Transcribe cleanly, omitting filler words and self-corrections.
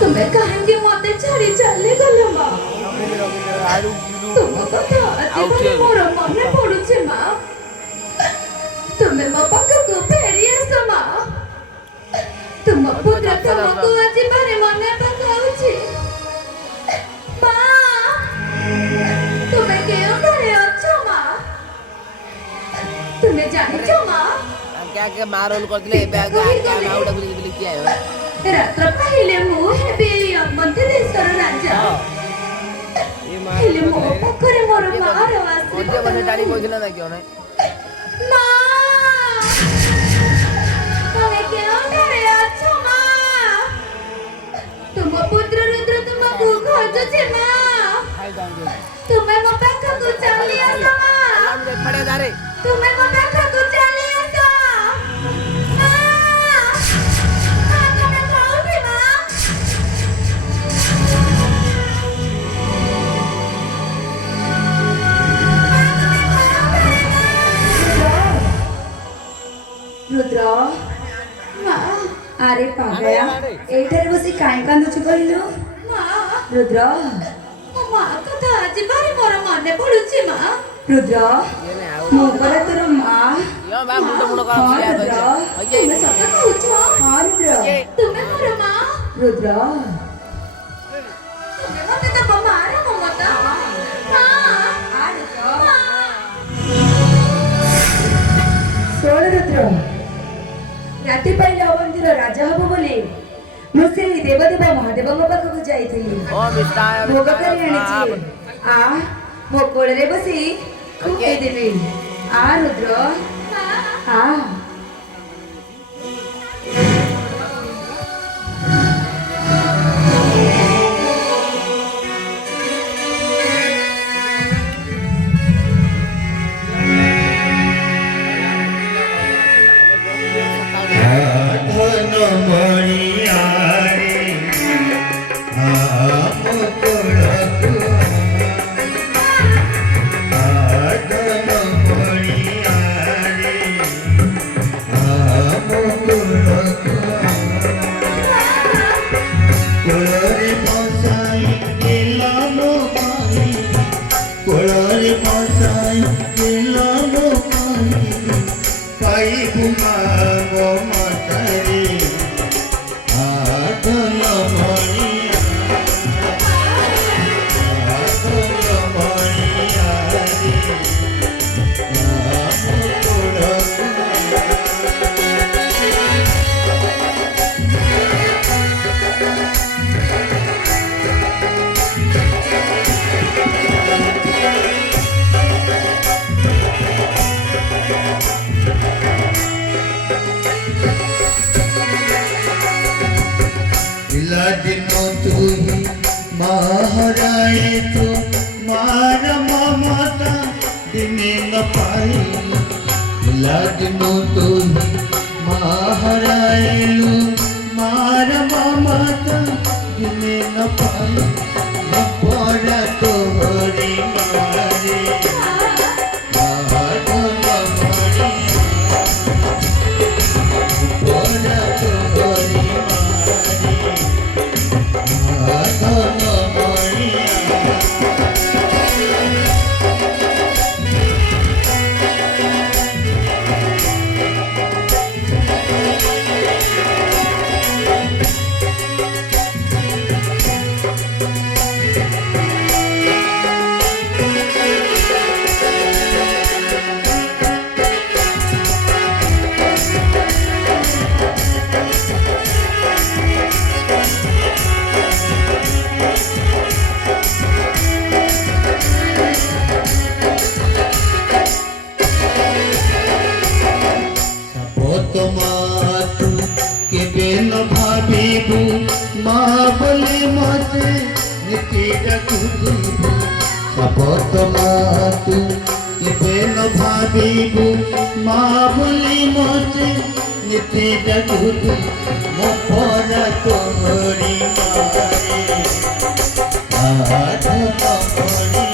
तुम्हें कहेंगे मते छाड़ी चले गलो माँ तुम कथा आज मोर मन पड़ुछे माँ तुम्हें मो पाखक फेरी आस माँ तुम पुत्र तुमको आज बारे मन पकाउछि माँ तुम्हें क्यों घरे अच्छो माँ तुम्हें जानिछो माँ क्या मारोल करथिले बैग क्या नाउडा बुली किया है रात्र पहिले मु हेबी अमंत देशर राजा हेले मो पखरे मोर मार वासी ओजे बने टाणी कोइला ना क्यों नै मां तमे क्यों डरे अछो मां तुम पुत्र रुद्र तुमको खोजो छे मां तुम्हें मो पाखा को चली आसो मां खड़े दारे तुम्हें मो पाखा को चली आसो रुद्र माँ अरे पागया एठारे बसी काई कांदुछु कहिलो माँ रुद्र मो माँ कथा आज बारे मोर माने पडुछि माँ रुद्र मो परा तोर माँ यो बा मुंड मुंड कर रुद्र तुमे सत कहूछो हां रुद्र तुमे मोर माँ रुद्र तुमे मते तो मार मो मत माँ आ रुद्र सोल रुद्र राति पाइले अवंतीर राजा हबो बोले मुसे देवदेव महादेव पाखक जाइथिली ओ बिस्ताय भोग करी आनिछि आ मो कोळरे बसी खुके देबी आ रुद्र आ महाराए तो मार ममता दिने न पाई लगनो तो महाराए मार ममता दिने न पाई पड़ा तो हरी मारे माँ बोले मते नीति रखुबू शपथ मातु केबे न भाबिबू माँ बोले मते नीति रखुबू मो परा तोहरी मारे आठ न पड़ी